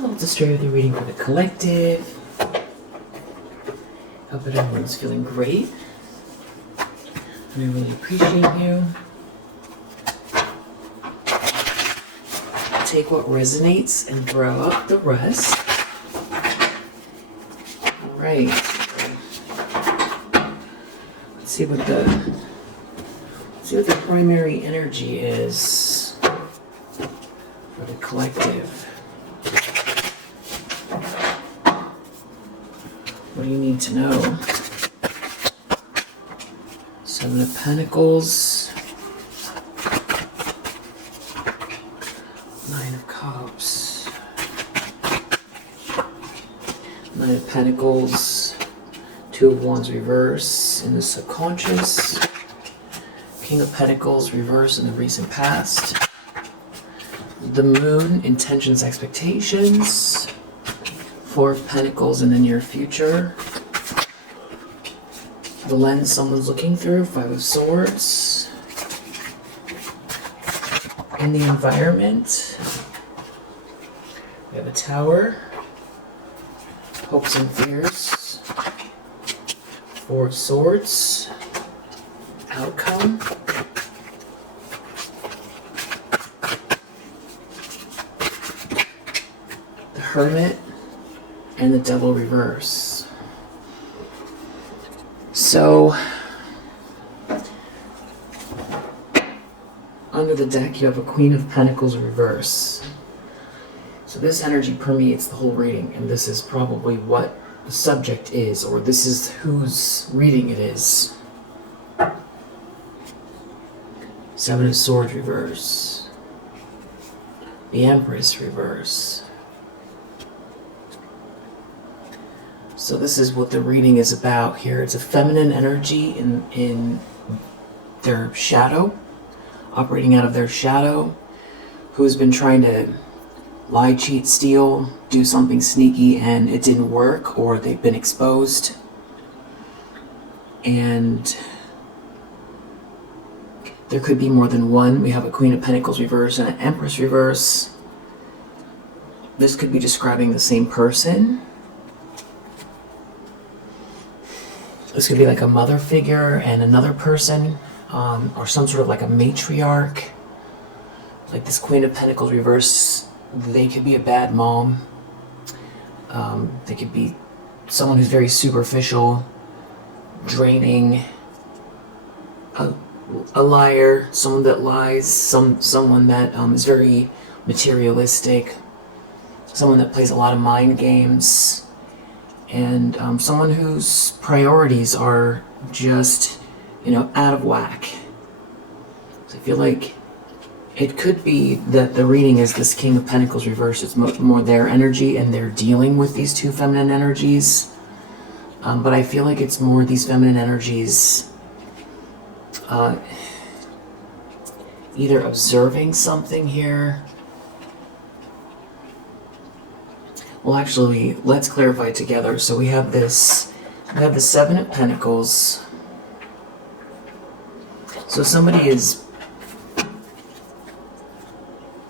Hello, it's Australia with your reading for the collective. Hope that everyone's feeling great. And I really appreciate you. Take what resonates and throw out the rest. Alright. Let's see what the primary energy is for the collective. What do you need to know? Seven of Pentacles. Nine of Cups. Nine of Pentacles. Two of Wands reverse in the subconscious. King of Pentacles reverse in the recent past. The Moon, intentions, expectations. Four of Pentacles in the near future. The lens someone's looking through. Five of Swords. In the environment, we have a Tower. Hopes and fears. Four of Swords. Outcome. The Hermit. And the Devil reverse. So, under the deck you have a Queen of Pentacles reverse. So this energy permeates the whole reading, and this is probably what the subject is, or this is whose reading it is. Seven of Swords reverse. The Empress reverse. So this is what the reading is about here. It's a feminine energy in their shadow, operating out of their shadow, who's been trying to lie, cheat, steal, do something sneaky, and it didn't work, or they've been exposed. And there could be more than one. We have a Queen of Pentacles reverse and an Empress reverse. This could be describing the same person. This could be like a mother figure and another person, or some sort of like a matriarch. Like this Queen of Pentacles reverse, they could be a bad mom. They could be someone who's very superficial, draining, a liar, someone that lies, someone that is very materialistic, someone that plays a lot of mind games. And someone whose priorities are just, out of whack. So I feel like it could be that the reading is this King of Pentacles reverse. It's more their energy, and they're dealing with these two feminine energies. But I feel like it's more these feminine energies either observing something here. Well, actually, let's clarify together. So we have the Seven of Pentacles. So somebody is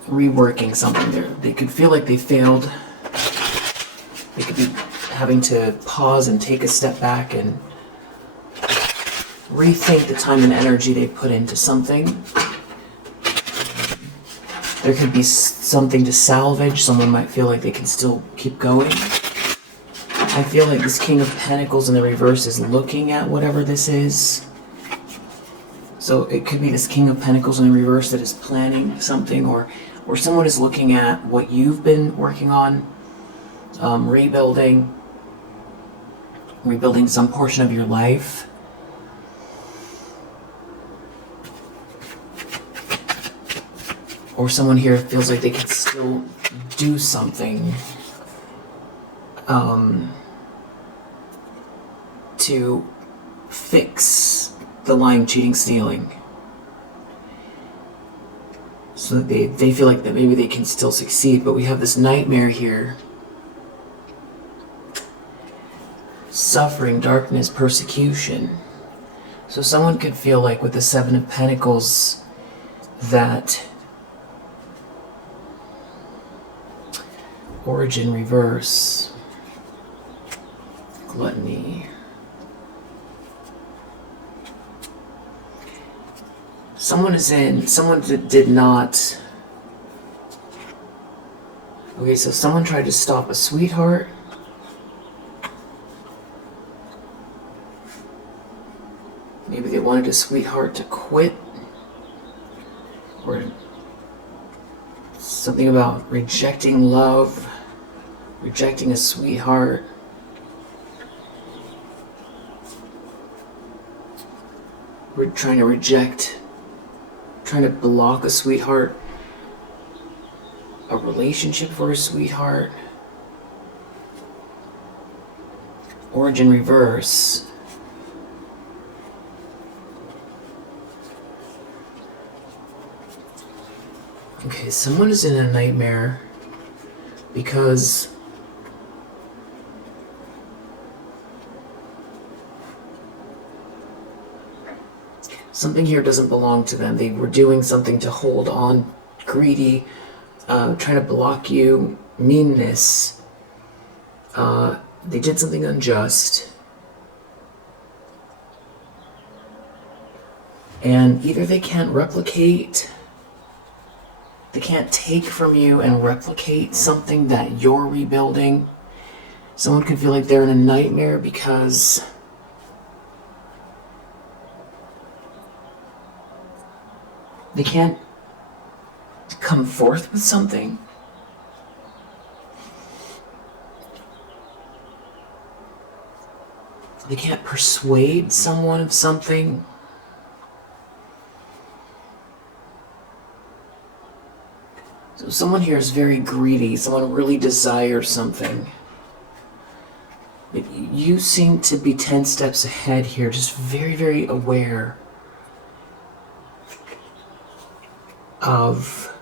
reworking something there. They could feel like they failed. They could be having to pause and take a step back and rethink the time and energy they put into something. There could be something to salvage. Someone might feel like they can still keep going. I feel like this King of Pentacles in the reverse is looking at whatever this is. So it could be this King of Pentacles in the reverse that is planning something, or someone is looking at what you've been working on, rebuilding some portion of your life. Or someone here feels like they can still do something to fix the lying, cheating, stealing. So that they feel like that maybe they can still succeed. But we have this nightmare here. Suffering, darkness, persecution. So someone could feel like with the Seven of Pentacles that Origin reverse. Gluttony. Someone that did not. Okay, so someone tried to stop a sweetheart. Maybe they wanted a sweetheart to quit. Or something about rejecting love, rejecting a sweetheart. We're trying to block a sweetheart, a relationship for a sweetheart. Origin reverse. Okay, someone is in a nightmare because something here doesn't belong to them. They were doing something to hold on, greedy, trying to block you, meanness. They did something unjust. And either they can't replicate, they can't take from you and replicate something that you're rebuilding. Someone could feel like they're in a nightmare because they can't come forth with something. They can't persuade someone of something. So someone here is very greedy. Someone really desires something. But you seem to be 10 steps ahead here, just very, very aware of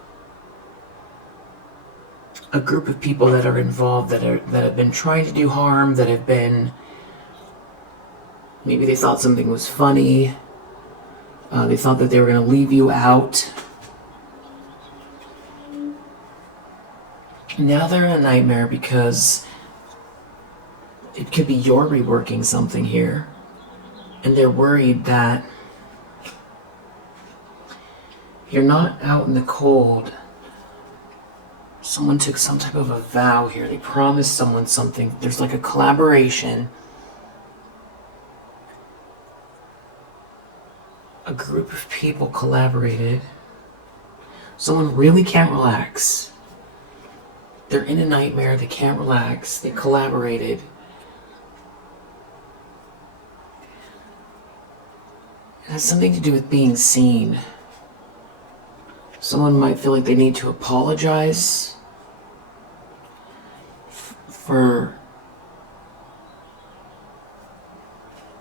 a group of people that are involved, that have been trying to do harm, that have been, maybe they thought something was funny, they thought that they were going to leave you out. Now they're in a nightmare because it could be you're reworking something here, and they're worried that you're not out in the cold. Someone took some type of a vow here. They promised someone something. There's like a collaboration. A group of people collaborated. Someone really can't relax. They're in a nightmare. They can't relax. They collaborated. It has something to do with being seen. Someone might feel like they need to apologize for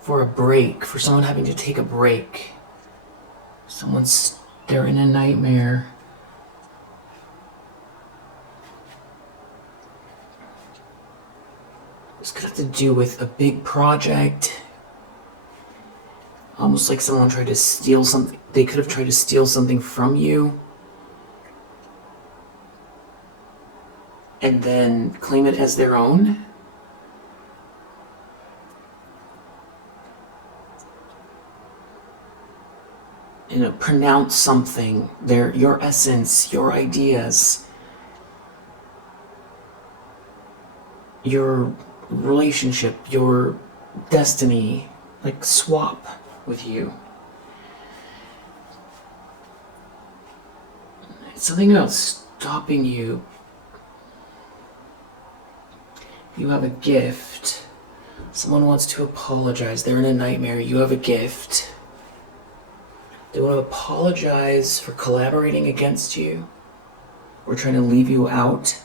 a break, for someone having to take a break. They're in a nightmare. This could have to do with a big project. Almost like someone tried to steal something. They could have tried to steal something from you and then claim it as their own. Pronounce something, your essence, your ideas, your relationship, your destiny, like swap with you. It's something about stopping you. You have a gift. Someone wants to apologize. They're in a nightmare. You have a gift. They want to apologize for collaborating against you. We're trying to leave you out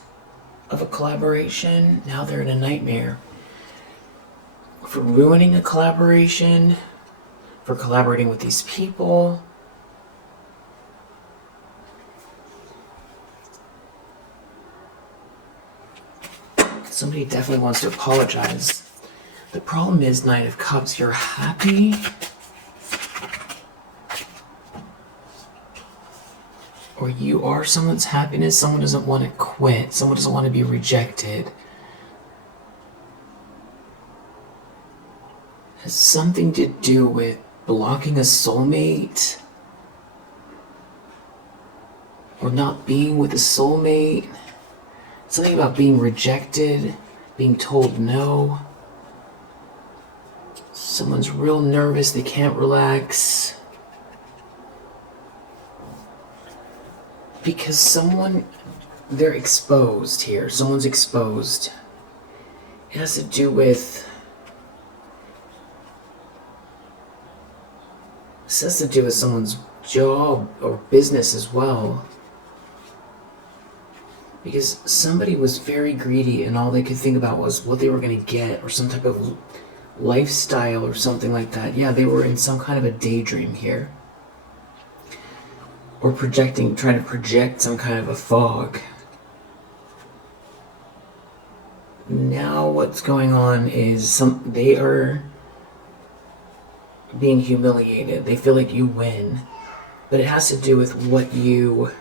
of a collaboration. Now they're in a nightmare. For ruining a collaboration. For collaborating with these people. Somebody definitely wants to apologize. The problem is, Knight of Cups, you're happy. or you are someone's happiness. Someone doesn't want to quit. Someone doesn't want to be rejected. It has something to do with blocking a soulmate, or not being with a soulmate. Something about being rejected, being told no. Someone's real nervous, they can't relax. Because they're exposed here. Someone's exposed. It has to do with... This has to do with someone's job or business as well. Because somebody was very greedy and all they could think about was what they were going to get, or some type of lifestyle or something like that. Yeah, they were in some kind of a daydream here. Or trying to project some kind of a fog. Now what's going on is they are being humiliated. They feel like you win. But it has to do with I feel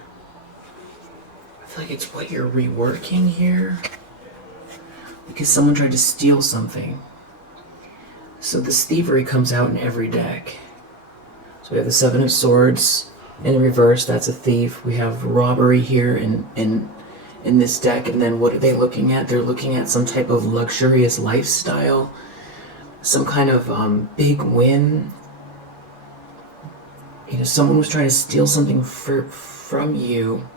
like it's what you're reworking here. Because someone tried to steal something. So this thievery comes out in every deck. So we have the Seven of Swords in reverse, that's a thief. We have robbery here in this deck, and then what are they looking at? They're looking at some type of luxurious lifestyle, some kind of big win. You know, someone was trying to steal something from you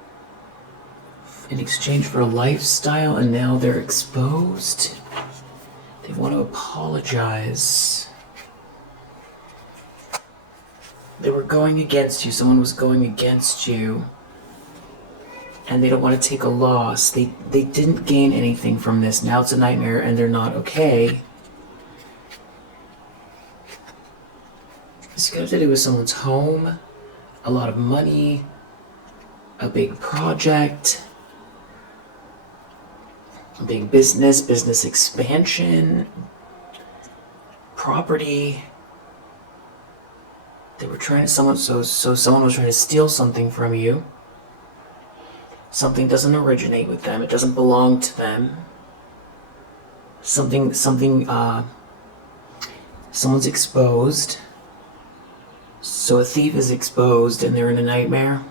in exchange for a lifestyle, and now they're exposed. They want to apologize. They were going against you. Someone was going against you. And they don't want to take a loss. They didn't gain anything from this. Now it's a nightmare and they're not okay. It's got to do with someone's home, a lot of money, a big project, a big business expansion, property. They were trying to someone was trying to steal something from you. Something doesn't originate with them. It doesn't belong to them. Someone's exposed. So a thief is exposed and they're in a nightmare.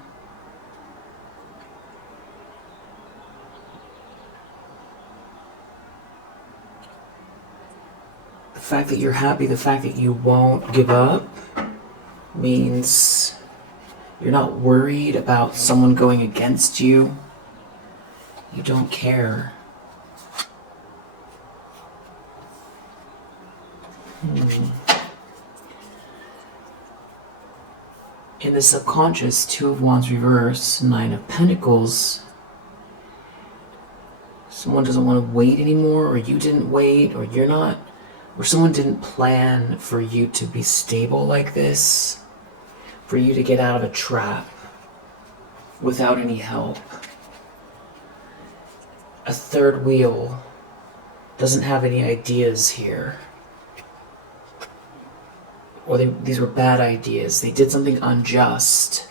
The fact that you're happy, the fact that you won't give up, means you're not worried about someone going against you. You don't care. In the subconscious, Two of Wands reverse, Nine of Pentacles. Someone doesn't want to wait anymore, or you didn't wait, or you're not, or someone didn't plan for you to be stable like this, for you to get out of a trap without any help. A third wheel doesn't have any ideas here. Or these were bad ideas. They did something unjust.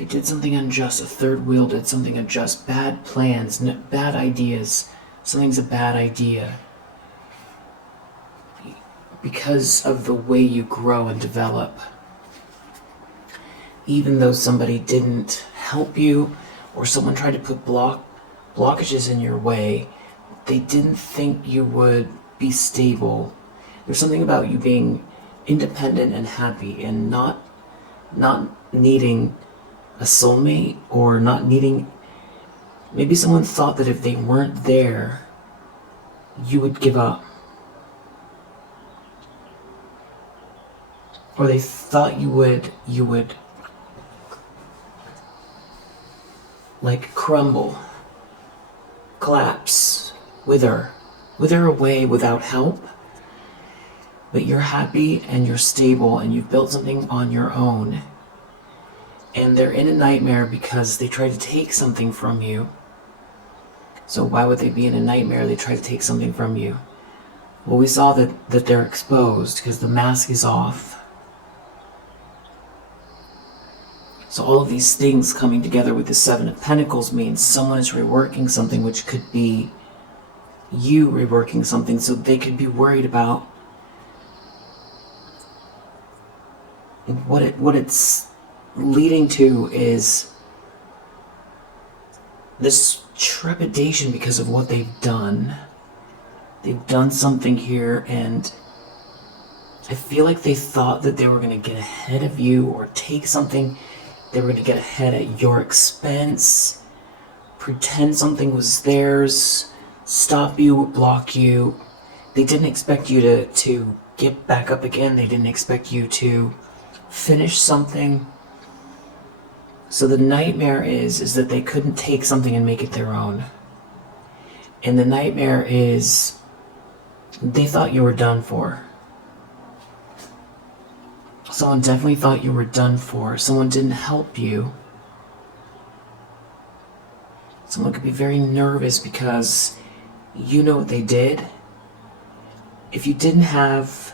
A third wheel did something unjust. Bad plans, bad ideas. Something's a bad idea. Because of the way you grow and develop. Even though somebody didn't help you, or someone tried to put blockages in your way, they didn't think you would be stable. There's something about you being independent and happy and not needing a soulmate, or not needing... Maybe someone thought that if they weren't there, you would give up. Or they thought you would like crumble, collapse, wither away without help. But you're happy and you're stable and you've built something on your own. And they're in a nightmare because they tried to take something from you. So why would they be in a nightmare? They try to take something from you. Well, we saw that they're exposed because the mask is off. So all of these things coming together with the Seven of Pentacles means someone is reworking something, which could be you reworking something. So they could be worried about what it's leading to is this trepidation because of what they've done. They've done something here, and I feel like they thought that they were going to get ahead of you or take something. They were going to get ahead at your expense, pretend something was theirs, stop you, block you. They didn't expect you to get back up again. They didn't expect you to finish something. So the nightmare is that they couldn't take something and make it their own. And the nightmare is they thought you were done for. Someone definitely thought you were done for. Someone didn't help you. Someone could be very nervous because you know what they did. If you didn't have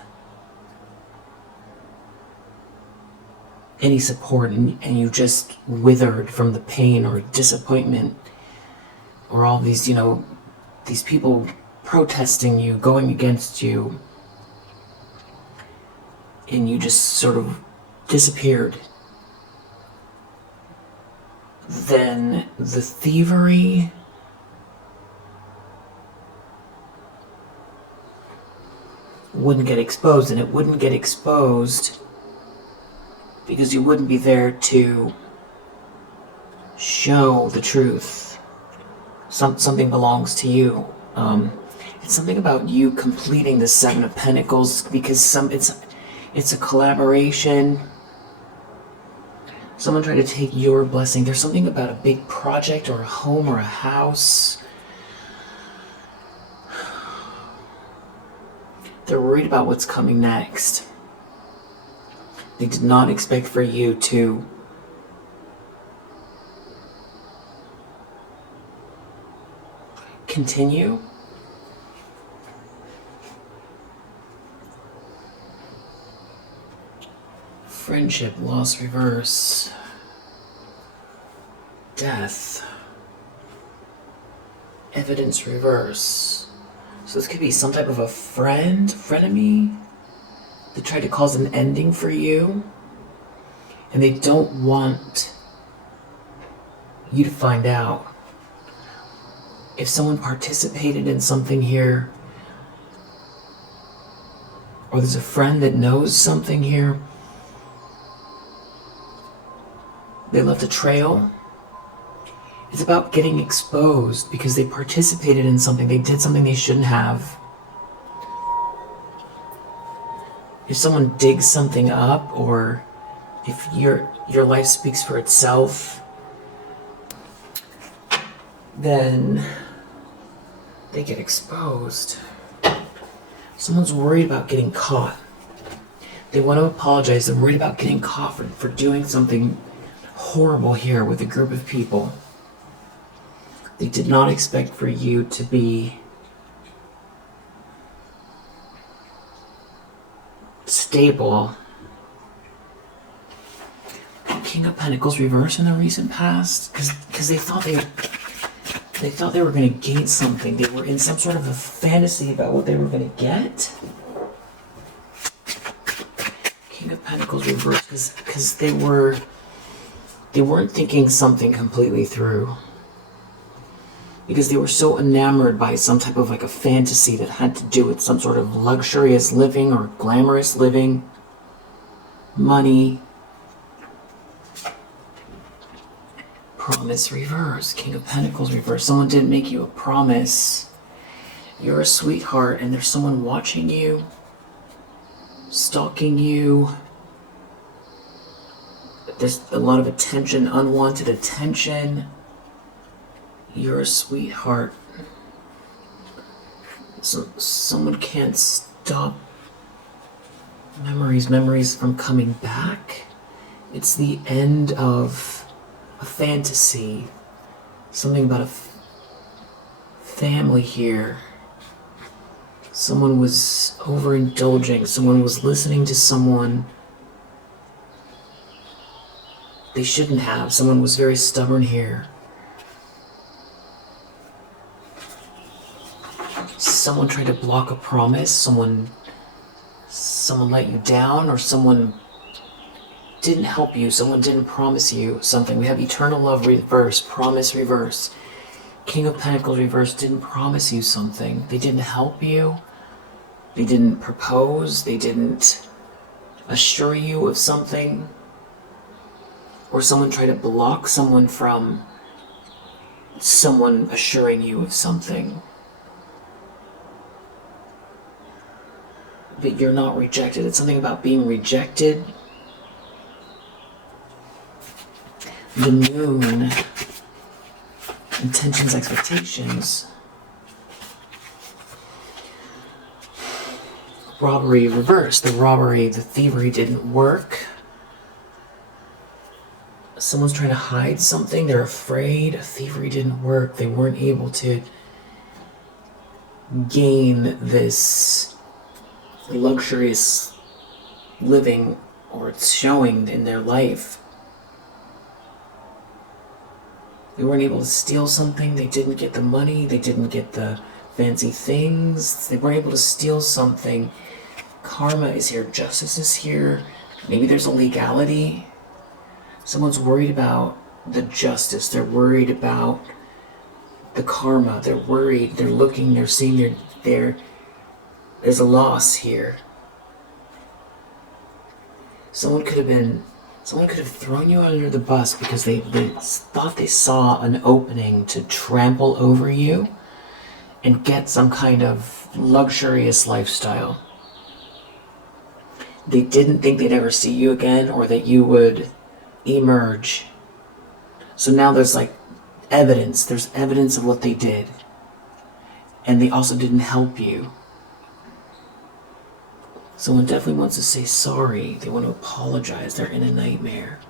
any support and you just withered from the pain or disappointment or all these, these people protesting you, going against you, and you just sort of disappeared, then the thievery wouldn't get exposed, and it wouldn't get exposed because you wouldn't be there to show the truth. Something belongs to you. It's something about you completing the Seven of Pentacles because it's a collaboration. Someone tried to take your blessing. There's something about a big project or a home or a house. They're worried about what's coming next. They did not expect for you to continue. Friendship, loss, reverse, death, evidence, reverse. So this could be some type of a frenemy that tried to cause an ending for you, and they don't want you to find out. If someone participated in something here, or there's a friend that knows something here, they left a trail. It's about getting exposed because they participated in something. They did something they shouldn't have. If someone digs something up, or if your life speaks for itself, then they get exposed. Someone's worried about getting caught. They want to apologize. They're worried about getting caught for doing something horrible here with a group of people. They did not expect for you to be stable. King of Pentacles reverse in the recent past, because they thought they were going to gain something. They were in some sort of a fantasy about what they were going to get. King of Pentacles reverse, because they weren't thinking something completely through. Because they were so enamored by some type of like a fantasy that had to do with some sort of luxurious living or glamorous living, money. Promise reverse, King of Pentacles reverse. Someone didn't make you a promise. You're a sweetheart and there's someone watching you, stalking you. There's a lot of attention, unwanted attention. You're a sweetheart. So someone can't stop memories from coming back. It's the end of a fantasy. Something about a family here. Someone was overindulging. Someone was listening to someone they shouldn't have. Someone was very stubborn here. Someone tried to block a promise. Someone let you down, or someone didn't help you. Someone didn't promise you something. We have eternal love reverse, promise reverse. King of Pentacles reverse didn't promise you something. They didn't help you. They didn't propose. They didn't assure you of something. Or someone tried to block someone from someone assuring you of something. But you're not rejected. It's something about being rejected. The moon, intentions, expectations. Robbery reverse. The robbery, the thievery didn't work. Someone's trying to hide something. They're afraid. Thievery didn't work. They weren't able to gain this luxurious living, or it's showing in their life. They weren't able to steal something. They didn't get the money. They didn't get the fancy things. They weren't able to steal something. Karma is here. Justice is here. Maybe there's a legality. Someone's worried about the justice. They're worried about the karma. They're worried. They're looking. They're seeing there's a loss here. Someone could have thrown you under the bus because they thought they saw an opening to trample over you and get some kind of luxurious lifestyle. They didn't think they'd ever see you again, or that you would emerge. So now there's like evidence. There's evidence of what they did. And they also didn't help you. Someone definitely wants to say sorry. They want to apologize. They're in a nightmare.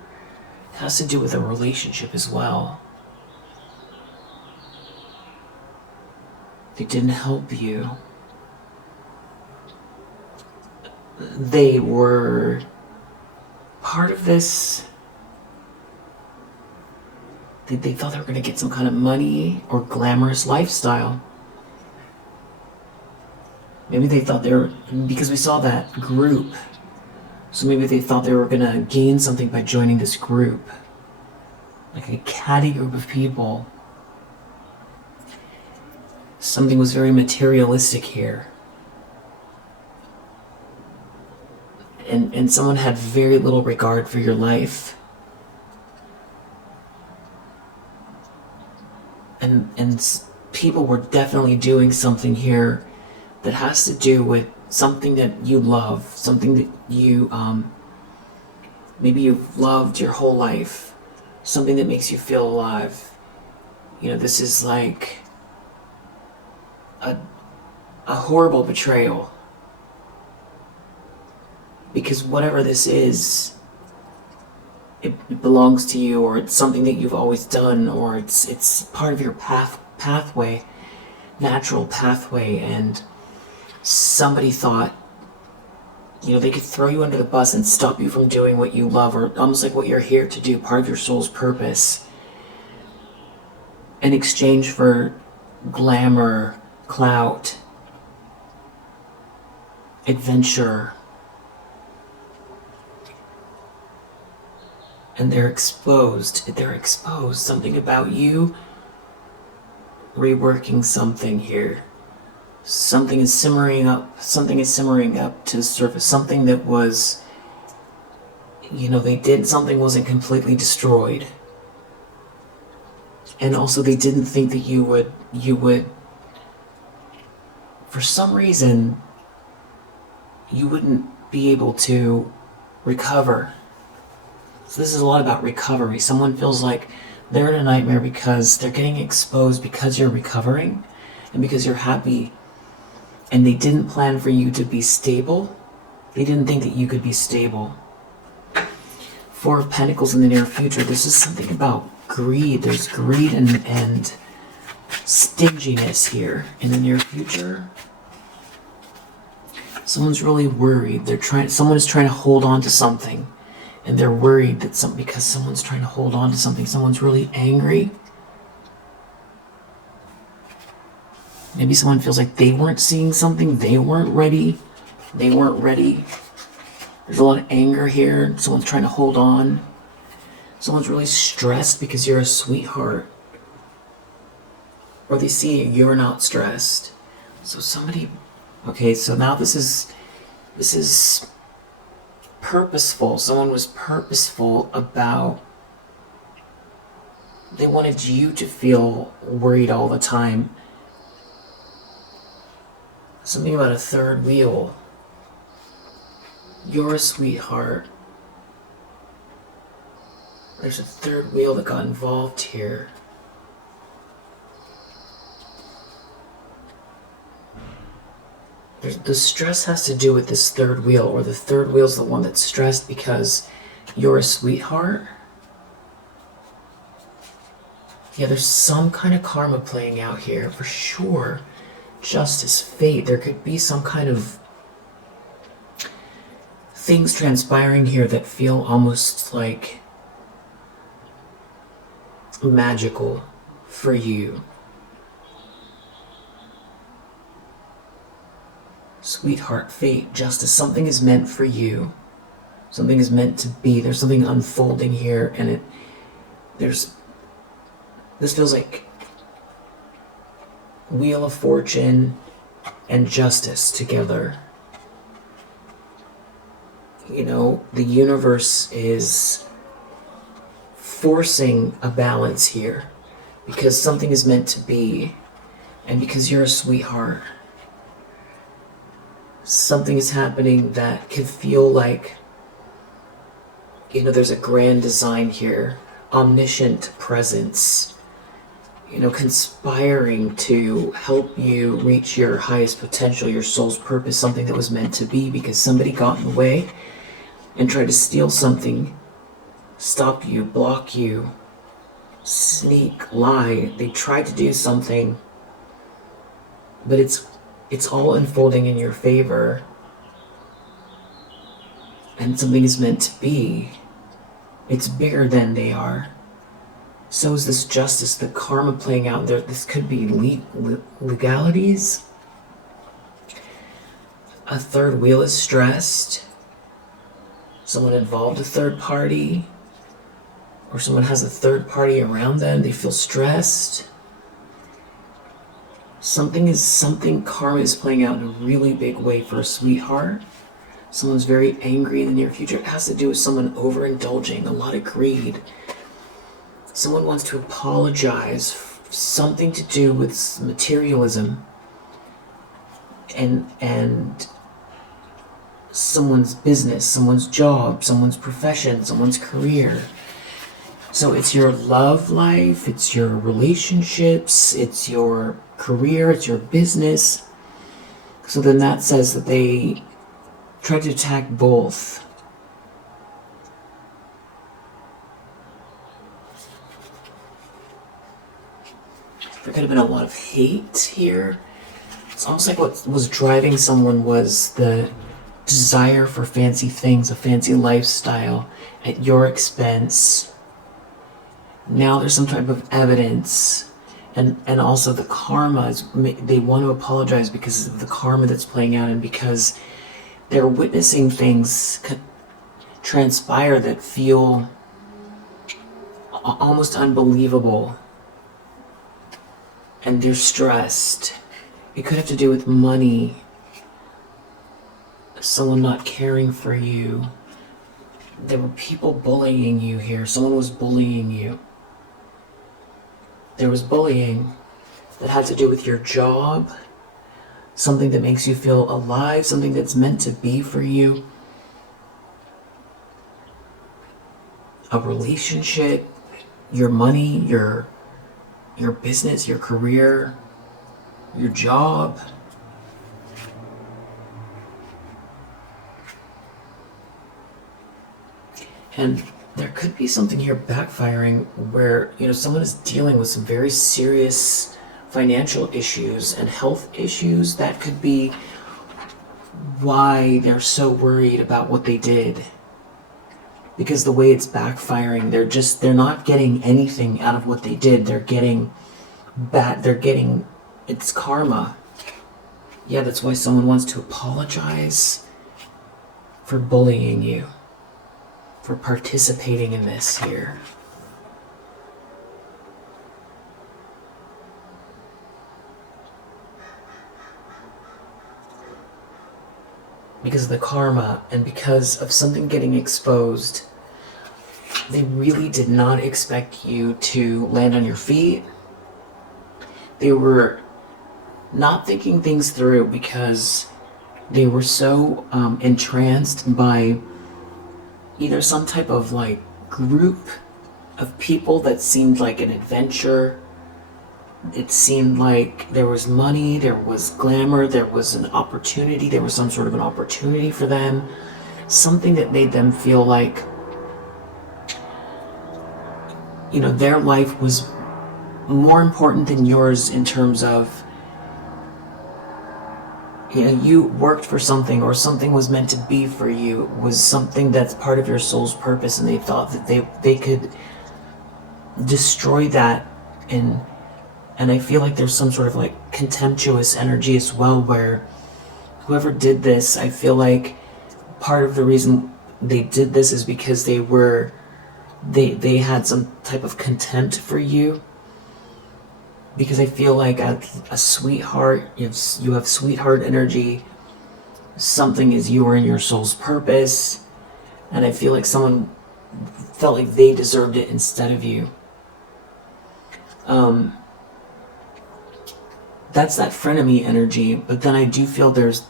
It has to do with a relationship as well. They didn't help you. They were part of this. They thought they were going to get some kind of money or glamorous lifestyle. Maybe they thought because we saw that group, so maybe they thought they were going to gain something by joining this group. Like a catty group of people. Something was very materialistic here. And someone had very little regard for your life. And people were definitely doing something here that has to do with something that you love, something that you, maybe you've loved your whole life, something that makes you feel alive. You know, this is like a horrible betrayal. Because whatever this is, it belongs to you, or it's something that you've always done, or it's part of your pathway, natural pathway, and somebody thought, you know, they could throw you under the bus and stop you from doing what you love, or almost like what you're here to do, part of your soul's purpose, in exchange for glamour, clout, adventure. And they're exposed. Something about you reworking something here. Something is simmering up to the surface. Something that was, you know, something wasn't completely destroyed. And also they didn't think that you would, for some reason, you wouldn't be able to recover. So this is a lot about recovery. Someone feels like they're in a nightmare because they're getting exposed because you're recovering and because you're happy. And they didn't plan for you to be stable. They didn't think that you could be stable. Four of Pentacles in the near future. This is something about greed. There's greed and stinginess here in the near future. Someone's really worried. Someone is trying to hold on to something. and they're worried that because someone's trying to hold on to something, someone's really angry. Maybe someone feels like they weren't seeing something, they weren't ready. There's a lot of anger here. Someone's trying to hold on. Someone's really stressed because you're a sweetheart. Or they see you're not stressed. So somebody... Okay, so now this is purposeful. Someone was purposeful about... They wanted you to feel worried all the time. Something about a third wheel. You're a sweetheart. There's a third wheel that got involved here. The stress has to do with this third wheel, or the third wheel's the one that's stressed because you're a sweetheart. Yeah, there's some kind of karma playing out here, for sure. Justice, fate, there could be some kind of things transpiring here that feel almost like magical for you. Sweetheart, fate, justice, something is meant for you. Something is meant to be. There's something unfolding here, and this feels like Wheel of Fortune and justice together. You know, the universe is forcing a balance here because something is meant to be, and because you're a sweetheart. Something is happening that could feel like, you know, there's a grand design here, omniscient presence, you know, conspiring to help you reach your highest potential, your soul's purpose, something that was meant to be, because somebody got in the way and tried to steal something, stop you, block you, sneak, lie. They tried to do something, but it's all unfolding in your favor, and something is meant to be. It's bigger than they are. So is this justice, the karma playing out there. This could be legalities. A third wheel is stressed. Someone involved a third party, or someone has a third party around them. They feel stressed. Something karma is playing out in a really big way for a sweetheart. Someone's very angry in the near future. It has to do with someone overindulging, a lot of greed. Someone wants to apologize, something to do with materialism and someone's business, someone's job, someone's profession, someone's career. So it's your love life, it's your relationships, it's your career, it's your business. So then that says that they tried to attack both. There could have been a lot of hate here. It's almost like what was driving someone was the desire for fancy things, a fancy lifestyle at your expense. Now there's some type of evidence, and also the karma is, they want to apologize because of the karma that's playing out, and because they're witnessing things transpire that feel almost unbelievable, and they're stressed. It could have to do with money, someone not caring for you. There were people bullying you here. Someone was bullying you. There was bullying that had to do with your job, something that makes you feel alive, something that's meant to be for you, a relationship, your money, your business, your career, your job. And there could be something here backfiring where, you know, someone is dealing with some very serious financial issues and health issues. That could be why they're so worried about what they did. because the way it's backfiring, they're not getting anything out of what they did. They're getting it's karma. Yeah, that's why someone wants to apologize for bullying you, for participating in this here. Because of the karma and because of something getting exposed, they really did not expect you to land on your feet. They were not thinking things through because they were so entranced by either some type of like group of people that seemed like an adventure. It seemed like there was money, there was glamour, there was an opportunity, there was some sort of an opportunity for them. Something that made them feel like, you know, their life was more important than yours in terms of, you know, you worked for something or something was meant to be for you, was something that's part of your soul's purpose, and they thought that they could destroy that. And I feel like there's some sort of like contemptuous energy as well, where whoever did this, I feel like part of the reason they did this is because they had some type of contempt for you. Because I feel like a sweetheart, you have sweetheart energy, something is you are in your soul's purpose, and I feel like someone felt like they deserved it instead of you. That's that frenemy energy, but then I do feel there's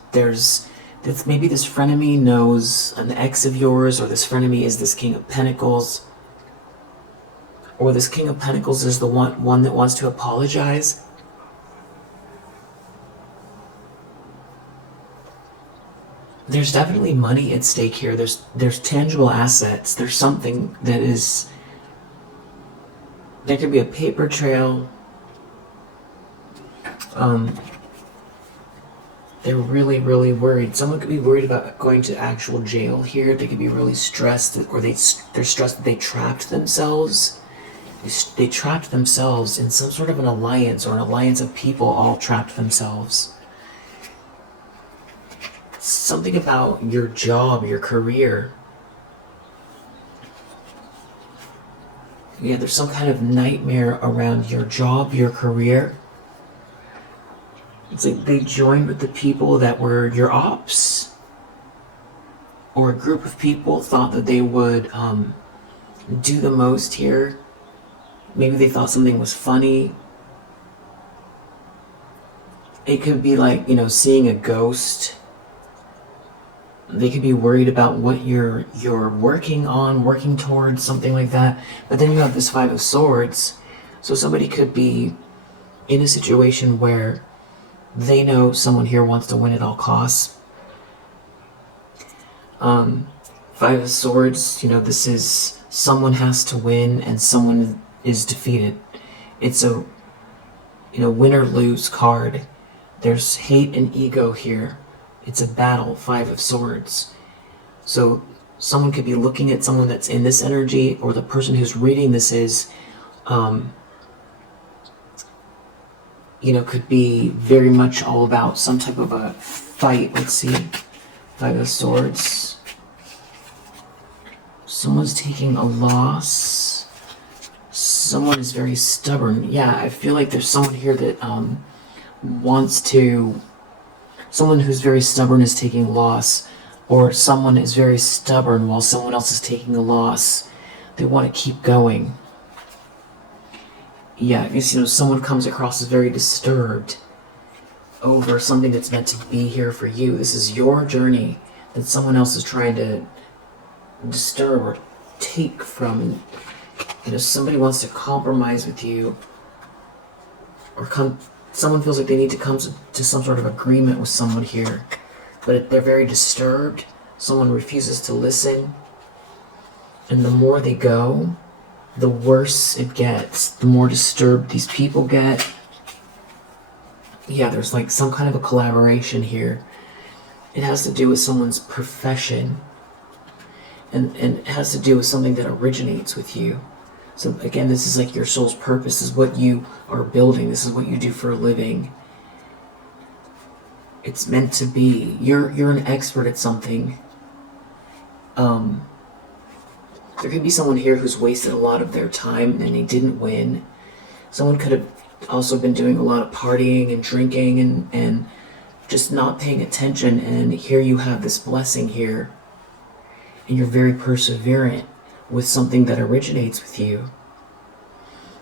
maybe this frenemy knows an ex of yours, or this frenemy is this King of Pentacles, or this King of Pentacles is the one that wants to apologize. There's definitely money at stake here. There's tangible assets. There's something that is... There could be a paper trail. They're really, really worried. Someone could be worried about going to actual jail here. They could be really stressed, or they're stressed that they trapped themselves. They trapped themselves in some sort of an alliance, or an alliance of people all trapped themselves. Something about your job, your career. Yeah, there's some kind of nightmare around your job, your career. It's like they joined with the people that were your ops. Or a group of people thought that they would do the most here. Maybe they thought something was funny. It could be like, you know, seeing a ghost. They could be worried about what you're working on, working towards, something like that. But then you have this Five of Swords. So somebody could be in a situation where they know someone here wants to win at all costs. Five of Swords, you know, this is someone has to win and someone is defeated. It's a, you know, win or lose card. There's hate and ego here. It's a battle, Five of Swords. So someone could be looking at someone that's in this energy, or the person who's reading this is, you know, could be very much all about some type of a fight. Let's see. Five of Swords. Someone's taking a loss. Someone is very stubborn. Yeah, I feel like there's someone here that wants to... Someone who's very stubborn is taking loss. Or someone is very stubborn while someone else is taking a loss. They want to keep going. Yeah, because, you know, someone comes across as very disturbed over something that's meant to be here for you. This is your journey that someone else is trying to disturb or take from. And, you know, somebody wants to compromise with you, or someone feels like they need to come to some sort of agreement with someone here, but they're very disturbed. Someone refuses to listen, and the more they go, the worse it gets, the more disturbed these people get. Yeah, there's like some kind of a collaboration here. It has to do with someone's profession. and it has to do with something that originates with you. So again, this is like your soul's purpose. This is what you are building. This is what you do for a living. It's meant to be. You're an expert at something. There could be someone here who's wasted a lot of their time and they didn't win. Someone could have also been doing a lot of partying and drinking and just not paying attention, and here you have this blessing here, and you're very perseverant with something that originates with you.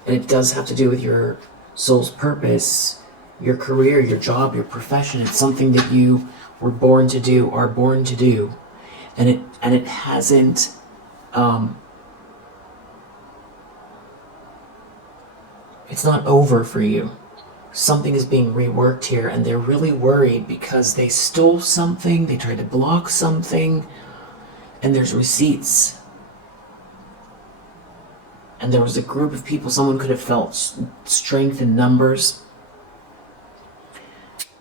And it does have to do with your soul's purpose, your career, your job, your profession. It's something that you were born to do, are born to do. And it hasn't it's not over for you. Something is being reworked here, and they're really worried because they stole something, they tried to block something, and there's receipts. And there was a group of people, someone could have felt strength in numbers.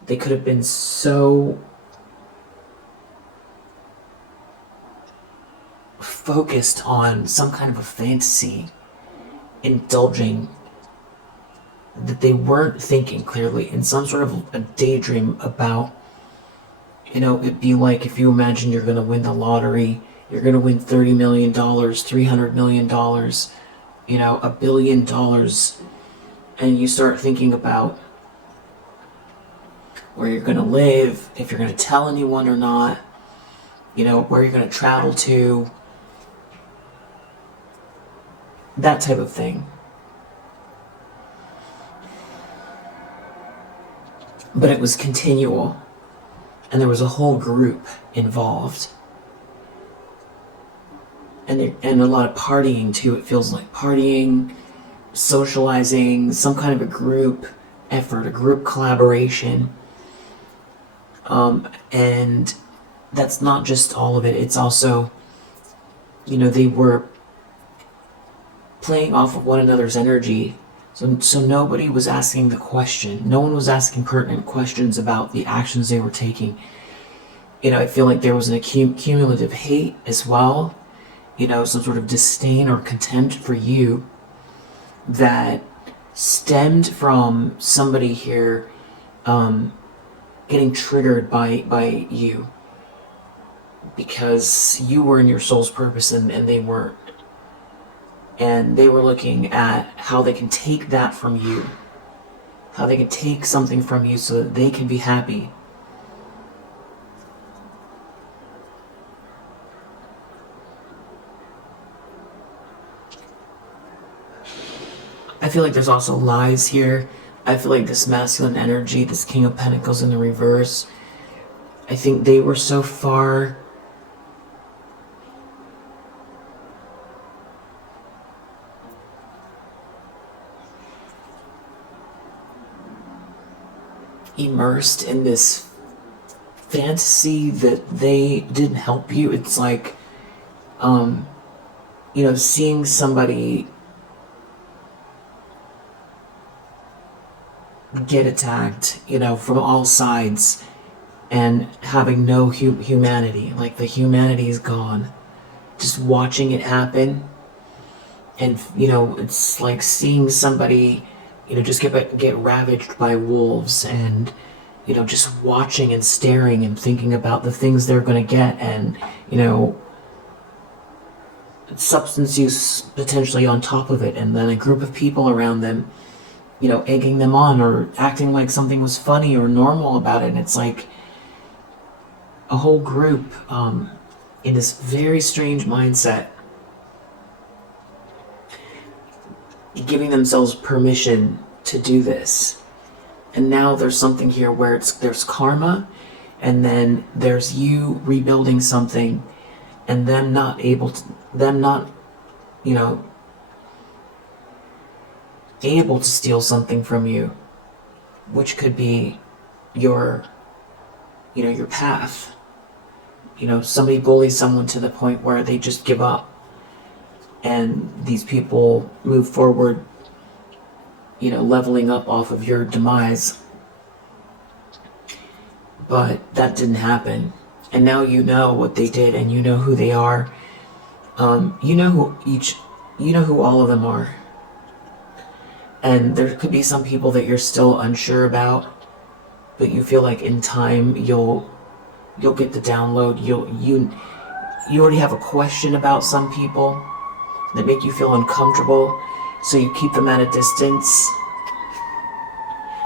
They could have been so focused on some kind of a fantasy, indulging, that they weren't thinking clearly, in some sort of a daydream about, it'd be like if you imagine you're going to win the lottery, you're going to win $30 million, $300 million, $1 billion, and you start thinking about where you're going to live, if you're going to tell anyone or not, where you're going to travel to, that type of thing. But it was continual, and there was a whole group involved, and a lot of partying too. It feels like partying, socializing, some kind of a group effort, a group collaboration, and that's not just all of it. It's also, they were playing off of one another's energy. So nobody was asking the question. No one was asking pertinent questions about the actions they were taking. I feel like there was an cumulative hate as well. Some sort of disdain or contempt for you that stemmed from somebody here getting triggered by you because you were in your soul's purpose and they weren't. And they were looking at how they can take that from you, how they can take something from you so that they can be happy. I feel like there's also lies here. I feel like this masculine energy, this King of Pentacles in the reverse, I think they were so far immersed in this fantasy that they didn't help you. It's like, seeing somebody get attacked, from all sides, and having no humanity. Like the humanity is gone. Just watching it happen, and it's like seeing somebody just get ravaged by wolves, and just watching and staring and thinking about the things they're going to get, and substance use potentially on top of it, and then a group of people around them egging them on or acting like something was funny or normal about it. And it's like a whole group in this very strange mindset, giving themselves permission to do this. And now there's something here where there's karma, and then there's you rebuilding something, and them not able to steal something from you, which could be your path. Somebody bullies someone to the point where they just give up, and these people move forward, leveling up off of your demise. But that didn't happen. And now you know what they did, and you know who they are, You know who all of them are. And there could be some people that you're still unsure about, but you feel like in time you'll get the download. You already have a question about some people that make you feel uncomfortable, so you keep them at a distance.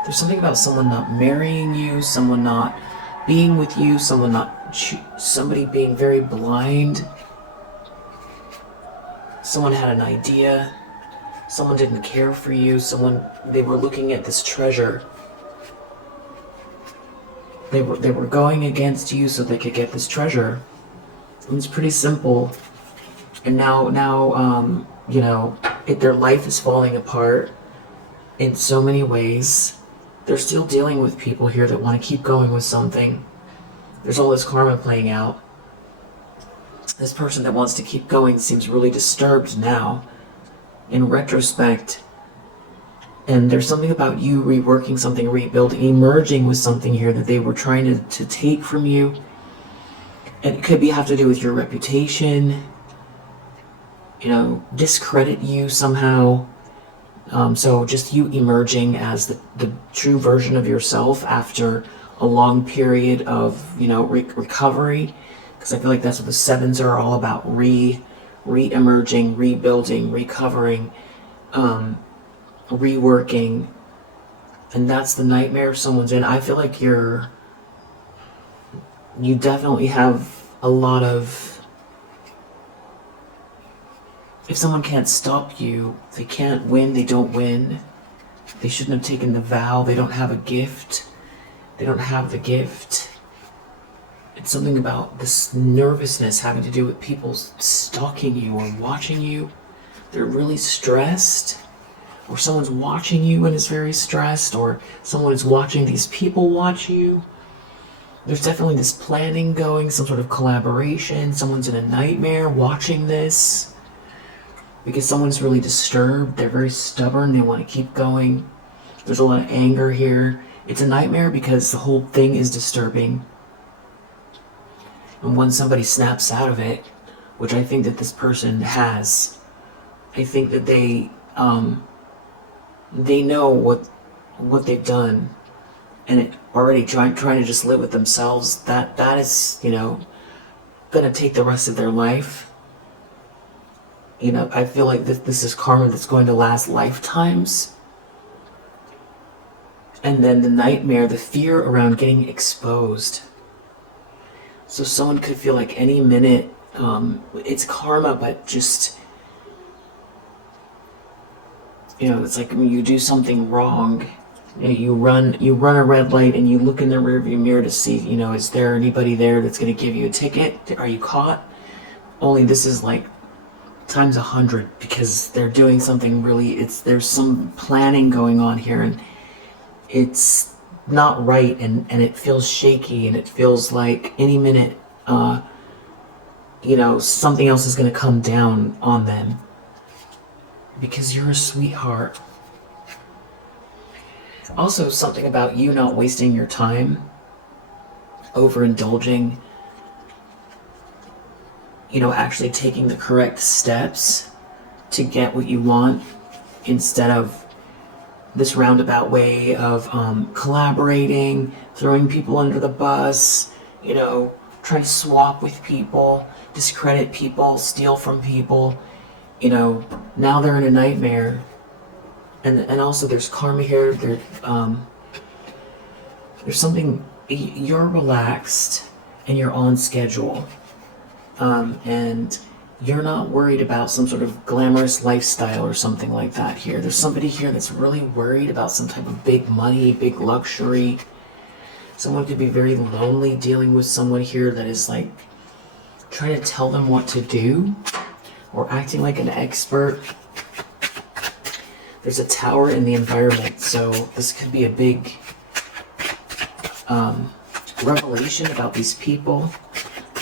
There's something about someone not marrying you, someone not being with you, somebody being very blind. Someone had an idea, someone didn't care for you, they were looking at this treasure. They were going against you so they could get this treasure. And it's pretty simple. And now, their life is falling apart in so many ways. They're still dealing with people here that want to keep going with something. There's all this karma playing out. This person that wants to keep going seems really disturbed now, in retrospect. And there's something about you reworking something, rebuilding, emerging with something here that they were trying to take from you. And it could have to do with your reputation, discredit you somehow. So just you emerging as the true version of yourself after a long period of, recovery. Because I feel like that's what the sevens are all about, re-emerging, rebuilding, recovering, reworking. And that's the nightmare someone's in. I feel like you definitely have a lot of... If someone can't stop you, they can't win, they don't win. They shouldn't have taken the vow, they don't have a gift. They don't have the gift. It's something about this nervousness having to do with people stalking you or watching you. They're really stressed. Or someone's watching you and is very stressed. Or someone is watching these people watch you. There's definitely this planning going, some sort of collaboration. Someone's in a nightmare watching this. Because someone's really disturbed, they're very stubborn, they want to keep going. There's a lot of anger here. It's a nightmare because the whole thing is disturbing. And when somebody snaps out of it, which I think that this person has, I think that they know what they've done, and it already trying to just live with themselves. That is, gonna take the rest of their life. I feel like this is karma that's going to last lifetimes. And then the nightmare, the fear around getting exposed. So someone could feel like any minute, it's karma, but just, it's like when you do something wrong, you run a red light and you look in the rearview mirror to see, is there anybody there that's going to give you a ticket? Are you caught? Only this is like times 100, because they're doing something really, there's some planning going on here, and it's not right, and it feels shaky, and it feels like any minute something else is going to come down on them, because you're a sweetheart. Also, something about you not wasting your time, overindulging, actually taking the correct steps to get what you want, instead of this roundabout way of collaborating, throwing people under the bus, trying to swap with people, discredit people, steal from people. Now they're in a nightmare. And also there's karma here. There's something, you're relaxed and you're on schedule. And you're not worried about some sort of glamorous lifestyle or something like that here. There's somebody here that's really worried about some type of big money, big luxury. Someone could be very lonely dealing with someone here that is like trying to tell them what to do or acting like an expert. There's a tower in the environment, so this could be a big revelation about these people.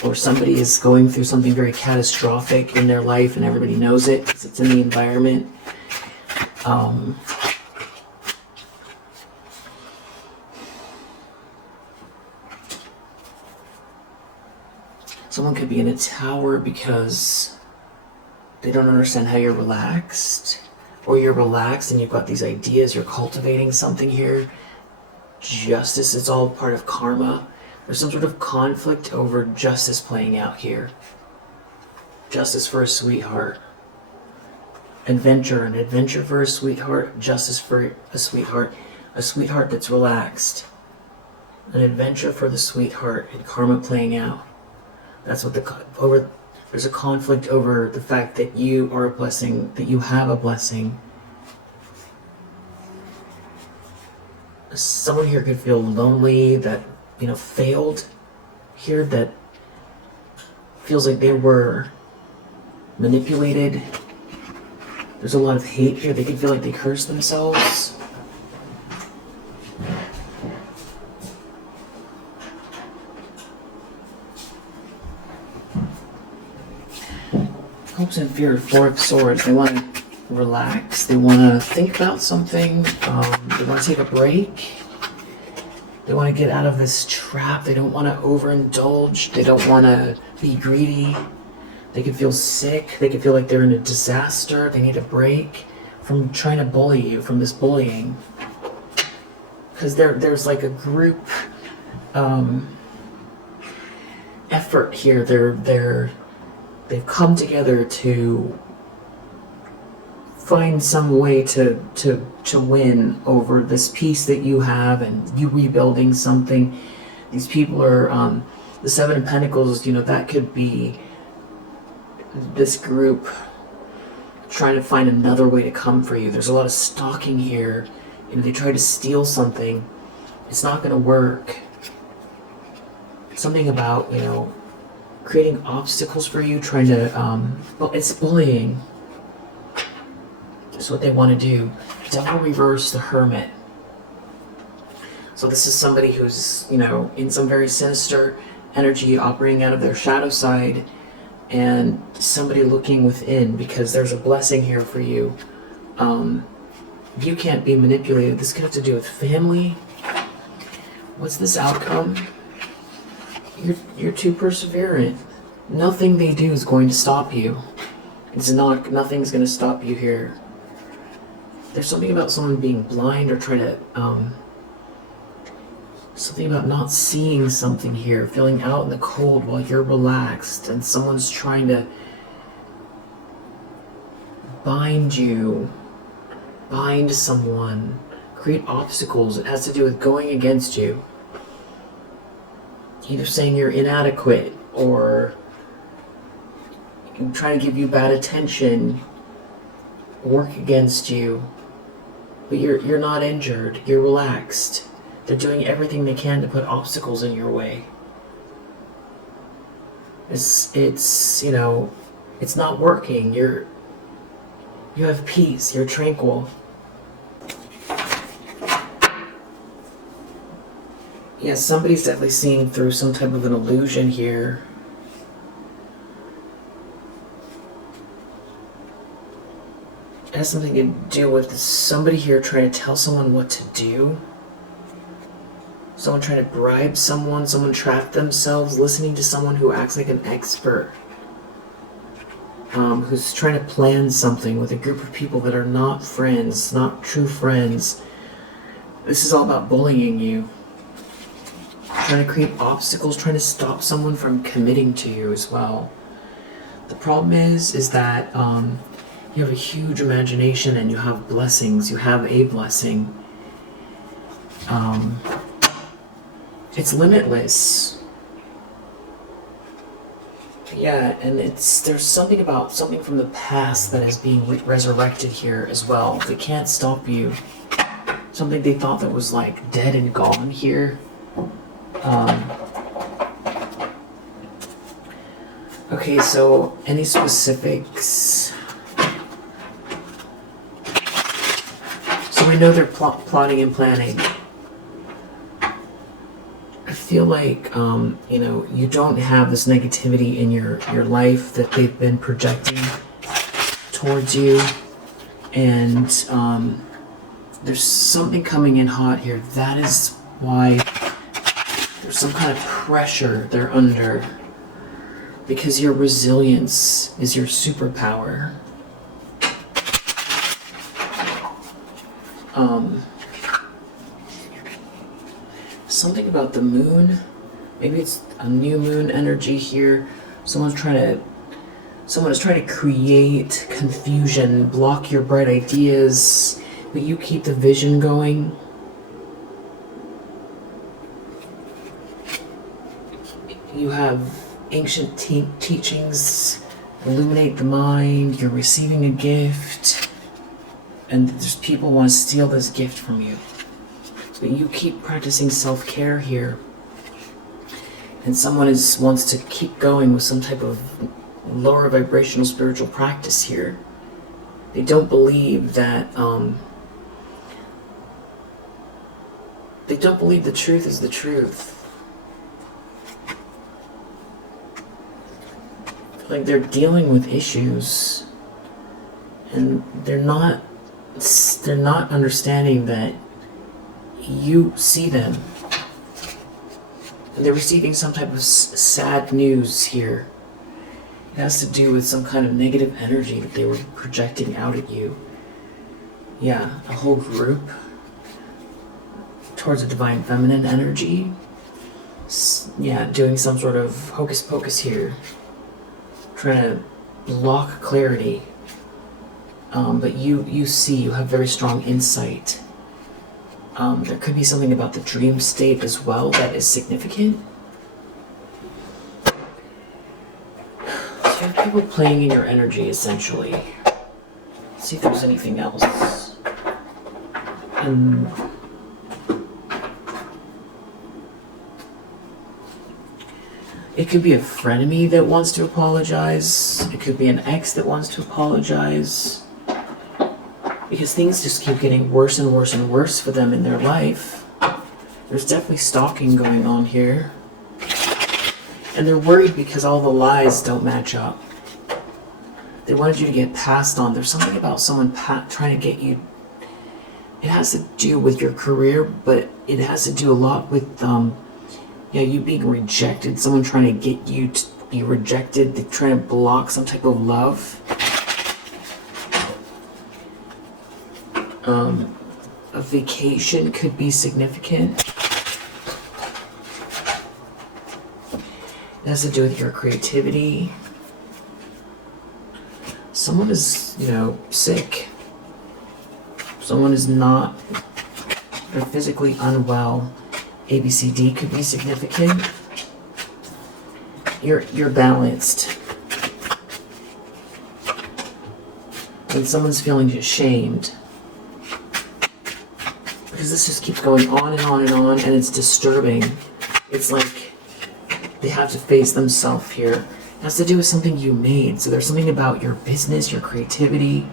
Or somebody is going through something very catastrophic in their life and everybody knows it because it's in the environment. Someone could be in a tower because They don't understand how you're relaxed, or you're relaxed and you've got these ideas, you're cultivating something here. Justice, it's all part of karma. There's some sort of conflict over justice playing out here. Justice for a sweetheart. Adventure, an adventure for a sweetheart. Justice for a sweetheart that's relaxed. An adventure for the sweetheart and karma playing out. That's what there's a conflict over the fact that you are a blessing, that you have a blessing. Someone here could feel lonely, that, failed here, that feels like they were manipulated. There's a lot of hate here. They could feel like they cursed themselves. Hopes and fear, Four of Swords. They want to relax. They want to think about something. They want to take a break. They want to get out of this trap. They don't want to overindulge. They don't want to be greedy. They can feel sick. They can feel like they're in a disaster. They need a break from trying to bully you, from this bullying. Because there's like a group effort here. They've come together to find some way to win over this peace that you have and you rebuilding something. These people are the Seven of Pentacles, that could be this group trying to find another way to come for you. There's a lot of stalking here. They try to steal something. It's not going to work. Something about, creating obstacles for you, trying to, it's bullying. That's what they want to do. Devil reverse, the Hermit. So this is somebody who's, in some very sinister energy, operating out of their shadow side, and somebody looking within, because there's a blessing here for you. You can't be manipulated. This could have to do with family. What's this outcome? You're too perseverant. Nothing they do is going to stop you. Nothing's going to stop you here. There's something about someone being blind or trying to, something about not seeing something here, feeling out in the cold while you're relaxed, and someone's trying to bind someone, create obstacles. It has to do with going against you. Either saying you're inadequate or trying to give you bad attention, work against you. But you're not injured, you're relaxed. They're doing everything they can to put obstacles in your way. It's not working. You have peace, you're tranquil. Yeah, somebody's definitely seeing through some type of an illusion here. It has something to do with somebody here trying to tell someone what to do. Someone trying to bribe someone trapped themselves, listening to someone who acts like an expert. Who's trying to plan something with a group of people that are not friends, not true friends. This is all about bullying you. Trying to create obstacles, trying to stop someone from committing to you as well. The problem is that you have a huge imagination and you have blessings. You have a blessing. It's limitless. Yeah, and there's something from the past that is being resurrected here as well. They can't stop you. Something they thought that was like dead and gone here. Okay, so any specifics? So we know they're plotting and planning. I feel like, you don't have this negativity in your life that they've been projecting towards you. And there's something coming in hot here. That is why there's some kind of pressure they're under. because your resilience is your superpower. Something about the moon, maybe it's a new moon energy here. Someone is trying to create confusion, block your bright ideas, but you keep the vision going. You have ancient teachings, illuminate the mind, you're receiving a gift, and there's people who want to steal this gift from you. But you keep practicing self-care here. And someone wants to keep going with some type of lower vibrational spiritual practice here. They don't believe that, they don't believe the truth is the truth. Like they're dealing with issues, and they're not understanding that you see them. And they're receiving some type of sad news here. It has to do with some kind of negative energy that they were projecting out at you. Yeah, a whole group towards a divine feminine energy. Yeah, doing some sort of hocus pocus here. Trying to block clarity. But you see, you have very strong insight. There could be something about the dream state as well that is significant. So you have people playing in your energy, essentially. Let's see if there's anything else. And it could be a frenemy that wants to apologize. It could be an ex that wants to apologize. Because things just keep getting worse and worse and worse for them in their life. There's definitely stalking going on here. And they're worried because all the lies don't match up. They wanted you to get passed on. There's something about someone trying to get you. It has to do with your career, but it has to do a lot with you being rejected. Someone trying to get you to be rejected. They're trying to block some type of love. A vacation could be significant. It has to do with your creativity. Someone is, sick. Someone is not, they're physically unwell. ABCD could be significant. You're balanced. And someone's feeling ashamed. Because this just keeps going on and on and on, and it's disturbing. It's like they have to face themselves here. It has to do with something you made. So there's something about your business, your creativity.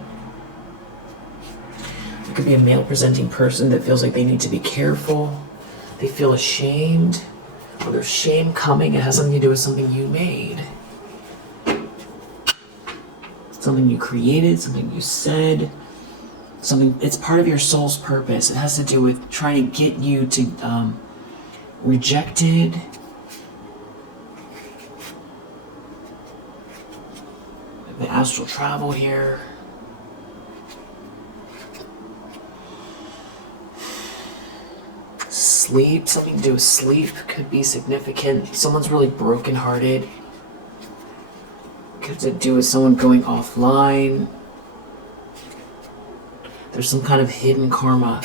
It could be a male-presenting person that feels like they need to be careful. They feel ashamed, or there's shame coming. It has something to do with something you made. Something you created, something you said. It's part of your soul's purpose. It has to do with trying to get you to rejected. The astral travel here. Sleep, something to do with sleep could be significant. Someone's really brokenhearted. Could have to do with someone going offline. There's some kind of hidden karma.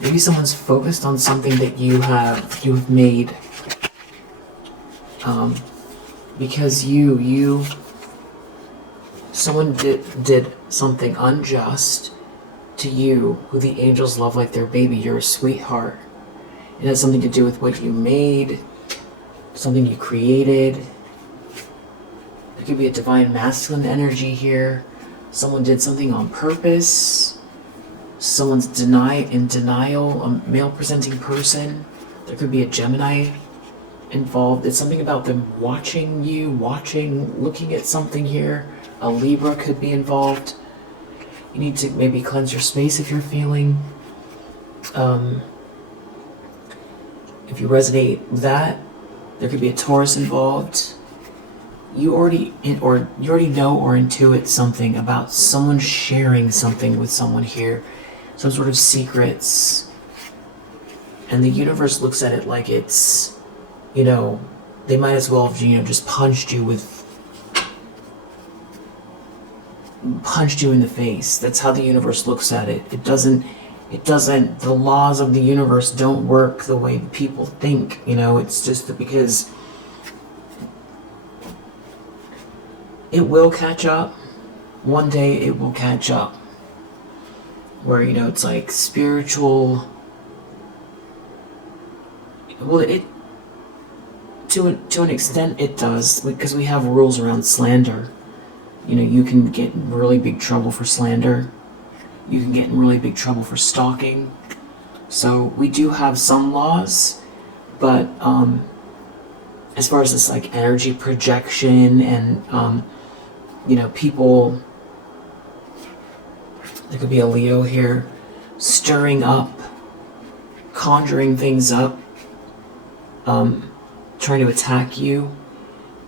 Maybe someone's focused on something that you have made. Because someone did something unjust to you, who the angels love like their baby. You're a sweetheart. It has something to do with what you made, something you created. There could be a divine masculine energy here. Someone did something on purpose. Someone's in denial, a male-presenting person. There could be a Gemini involved. It's something about them watching you, looking at something here. A Libra could be involved. You need to maybe cleanse your space if you're feeling. If you resonate with that, There could be a Taurus involved. You already know or intuit something about someone sharing something with someone here, some sort of secrets, and the universe looks at it like it's, they might as well have, just punched you in the face. That's how the universe looks at it. It doesn't, the laws of the universe don't work the way people think, it's just that because it will catch up. One day it will catch up. Where, it's like spiritual. Well, to an extent it does, because we have rules around slander. You can get in really big trouble for slander. You can get in really big trouble for stalking. So we do have some laws, but as far as this like energy projection and people, there could be a Leo here, stirring up, conjuring things up, trying to attack you.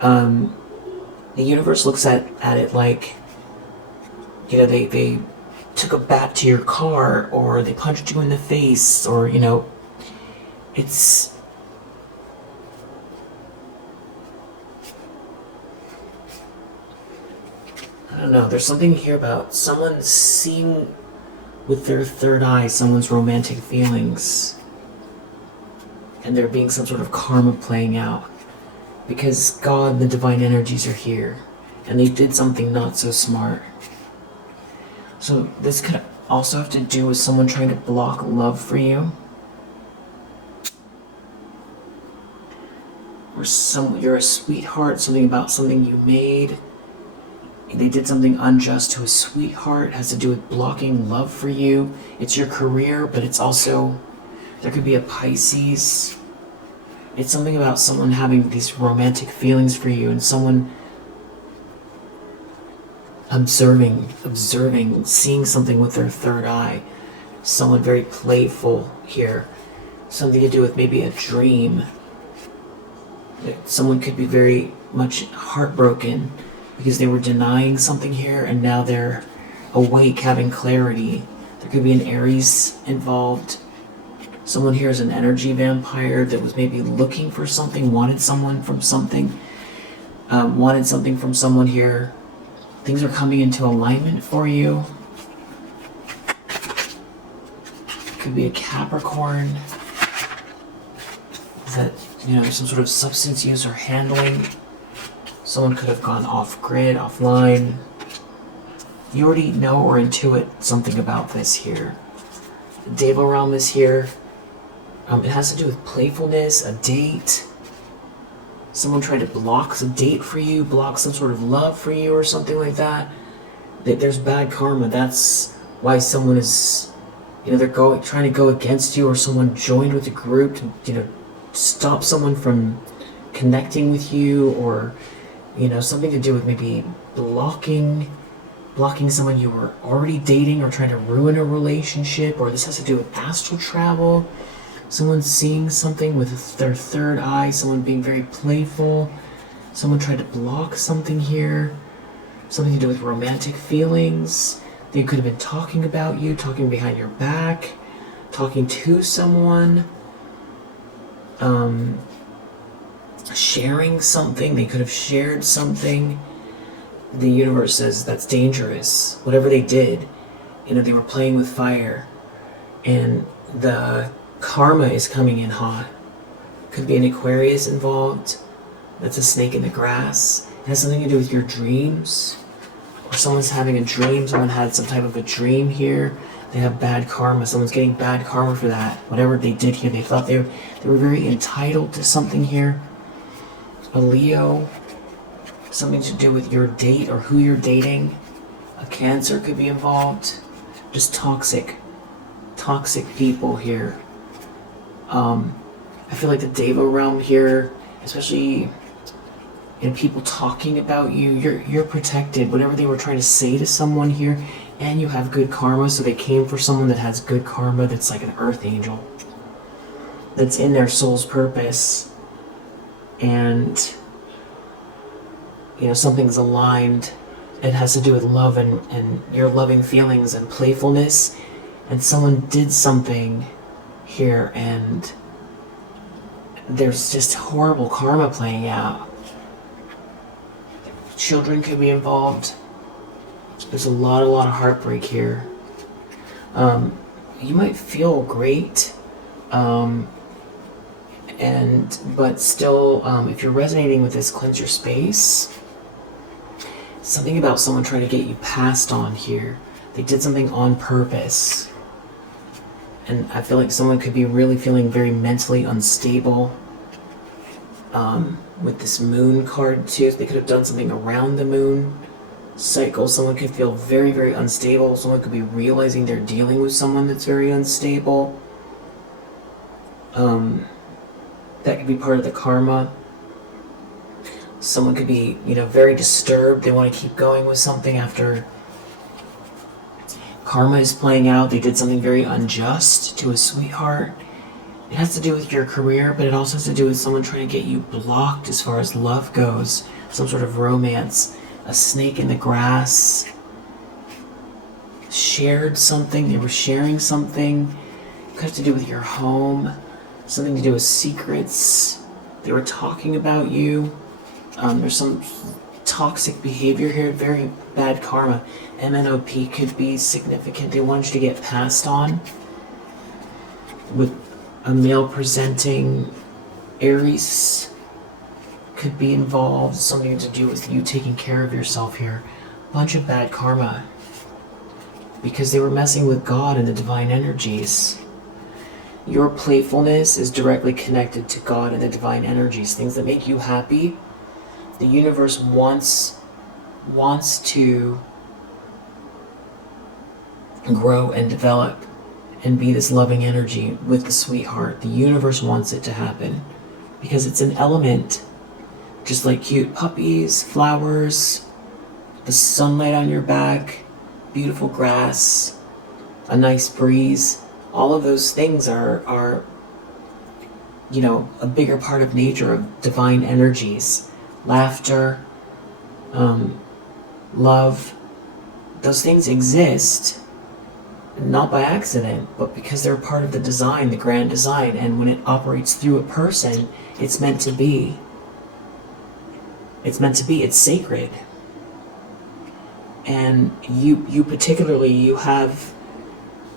The universe looks at it like, they took a bat to your car, or they punched you in the face, or, it's... I don't know, there's something here about someone seeing with their third eye someone's romantic feelings, and there being some sort of karma playing out, because God and the divine energies are here, and they did something not so smart. So this could also have to do with someone trying to block love for you, or you're a sweetheart, something about something you made. They did something unjust to a sweetheart. It has to do with blocking love for you. It's your career, but it's also, there could be a Pisces. It's something about someone having these romantic feelings for you, and someone observing, seeing something with their third eye. Someone very playful here. Something to do with maybe a dream. Someone could be very much heartbroken because they were denying something here, and now they're awake, having clarity. There could be an Aries involved. Someone here is an energy vampire that was maybe looking for something, wanted something from someone here. Things are coming into alignment for you. Could be a Capricorn. Is that, some sort of substance use or handling? Someone could have gone off-grid, offline. You already know or intuit something about this here. The Deva realm is here. It has to do with playfulness, a date. Someone tried to block a date for you, block some sort of love for you or something like that. There's bad karma. That's why someone is, they're trying to go against you, or someone joined with a group to, stop someone from connecting with you, or something to do with maybe blocking someone you were already dating, or trying to ruin a relationship, or this has to do with astral travel. Someone seeing something with their third eye, someone being very playful, someone tried to block something here, something to do with romantic feelings. They could have been talking about you, talking behind your back, talking to someone, sharing something. They could have shared something. The universe says that's dangerous. Whatever they did, they were playing with fire, and the karma is coming in hot. Could be an Aquarius involved. That's a snake in the grass. It has something to do with your dreams, or someone's having a dream. Someone had some type of a dream here. They have bad karma. Someone's getting bad karma for that. Whatever they did here, they thought they were very entitled to something here. A Leo, something to do with your date or who you're dating. A Cancer could be involved. Just toxic people here. I feel like the Deva realm here, especially people talking about you, you're protected. Whatever they were trying to say to someone here, and you have good karma, so they came for someone that has good karma, that's like an earth angel, that's in their soul's purpose. and something's aligned. It has to do with love and your loving feelings and playfulness, and someone did something here, and there's just horrible karma playing out. Children could be involved. There's a lot of heartbreak here. You might feel great, but still, if you're resonating with this, cleanse your space. Something about someone trying to get you passed on here. They did something on purpose. And I feel like someone could be really feeling very mentally unstable. With this moon card too, they could have done something around the moon cycle. Someone could feel very, very unstable. Someone could be realizing they're dealing with someone that's very unstable. That could be part of the karma. Someone could be, very disturbed. They want to keep going with something after karma is playing out. They did something very unjust to a sweetheart. It has to do with your career, but it also has to do with someone trying to get you blocked as far as love goes. Some sort of romance. A snake in the grass. Shared something. They were sharing something. It could have to do with your home. Something to do with secrets. They were talking about you. There's some toxic behavior here. Very bad karma. MNOP could be significant. They wanted you to get passed on. With a male presenting Aries could be involved. Something to do with you taking care of yourself here. Bunch of bad karma. Because they were messing with God and the divine energies. Your playfulness is directly connected to God and the divine energies. Things that make you happy. The universe wants to grow and develop and be this loving energy with the sweetheart. The universe wants it to happen because it's an element, just like cute puppies, flowers, the sunlight on your back, beautiful grass, a nice breeze. All of those things are a bigger part of nature, of divine energies. Laughter, love, those things exist not by accident, but because they're part of the design, the grand design, and when it operates through a person, it's meant to be. It's meant to be, it's sacred. And you particularly, you have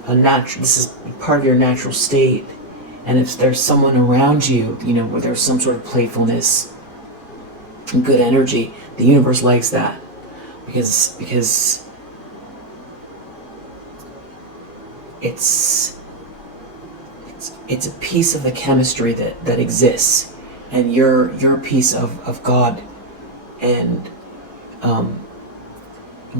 this is part of your natural state, and if there's someone around you, where there's some sort of playfulness, good energy, the universe likes that because it's a piece of the chemistry that exists, and you're a piece of God, and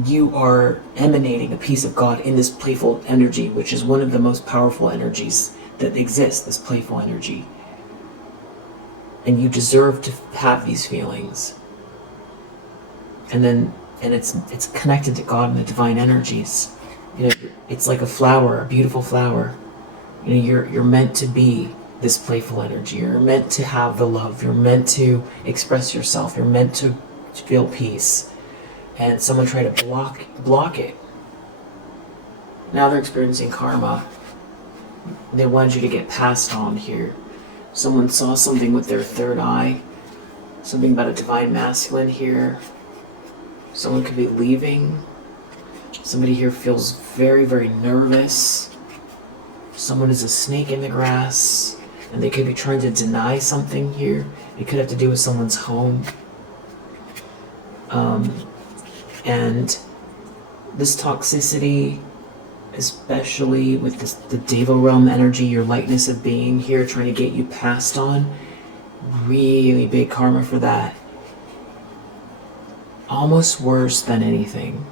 you are emanating a piece of God in this playful energy, which is one of the most powerful energies that exists, this playful energy. And you deserve to have these feelings. And it's connected to God and the divine energies. It's like a flower, a beautiful flower. You're meant to be this playful energy. You're meant to have the love. You're meant to express yourself. You're meant to feel peace. And someone tried to block it. Now they're experiencing karma. They wanted you to get passed on here. Someone saw something with their third eye. Something about a divine masculine here. Someone could be leaving. Somebody here feels very, very nervous. Someone is a snake in the grass. And they could be trying to deny something here. It could have to do with someone's home. And this toxicity, especially with the Deva realm energy, your lightness of being here, trying to get you passed on, really big karma for that. Almost worse than anything.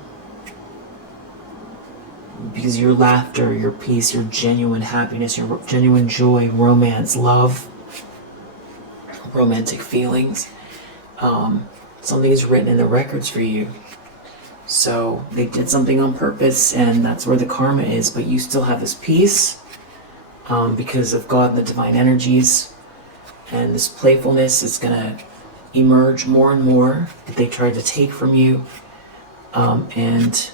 Because your laughter, your peace, your genuine happiness, your genuine joy, romance, love, romantic feelings, something is written in the records for you. So they did something on purpose, and that's where the karma is, but you still have this peace because of God and the divine energies, And this playfulness is going to emerge more and more that they tried to take from you. And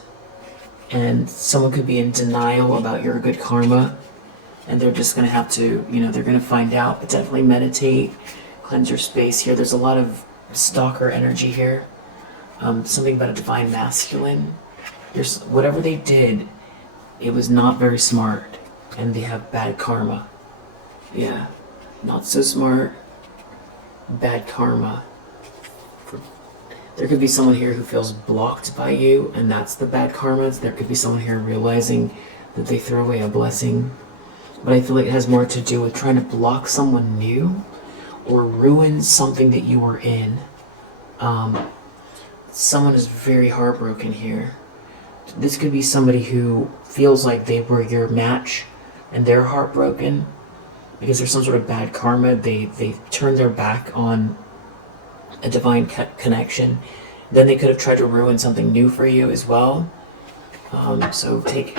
someone could be in denial about your good karma, and they're just going to have to, they're going to find out. But definitely meditate, cleanse your space here. There's a lot of stalker energy here. Something about a divine masculine. Whatever they did, it was not very smart, and they have bad karma. Yeah, not so smart, bad karma. There could be someone here who feels blocked by you, and that's the bad karma. There could be someone here realizing that they throw away a blessing. But I feel like it has more to do with trying to block someone new or ruin something that you were in. Someone is very heartbroken here. This could be somebody who feels like they were your match and they're heartbroken because there's some sort of bad karma. They turned their back on a divine connection. Then they could have tried to ruin something new for you as well. So take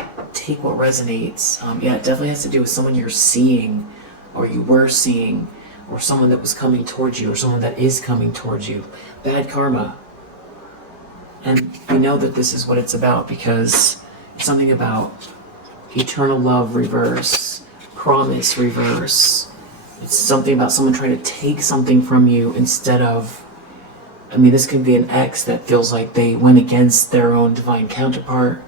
what resonates. Yeah, it definitely has to do with someone you're seeing, or you were seeing, or someone that was coming towards you, or someone that is coming towards you. Bad karma. And we know that this is what it's about because it's something about eternal love reverse, promise reverse. It's something about someone trying to take something from you instead of, this could be an ex that feels like they went against their own divine counterpart.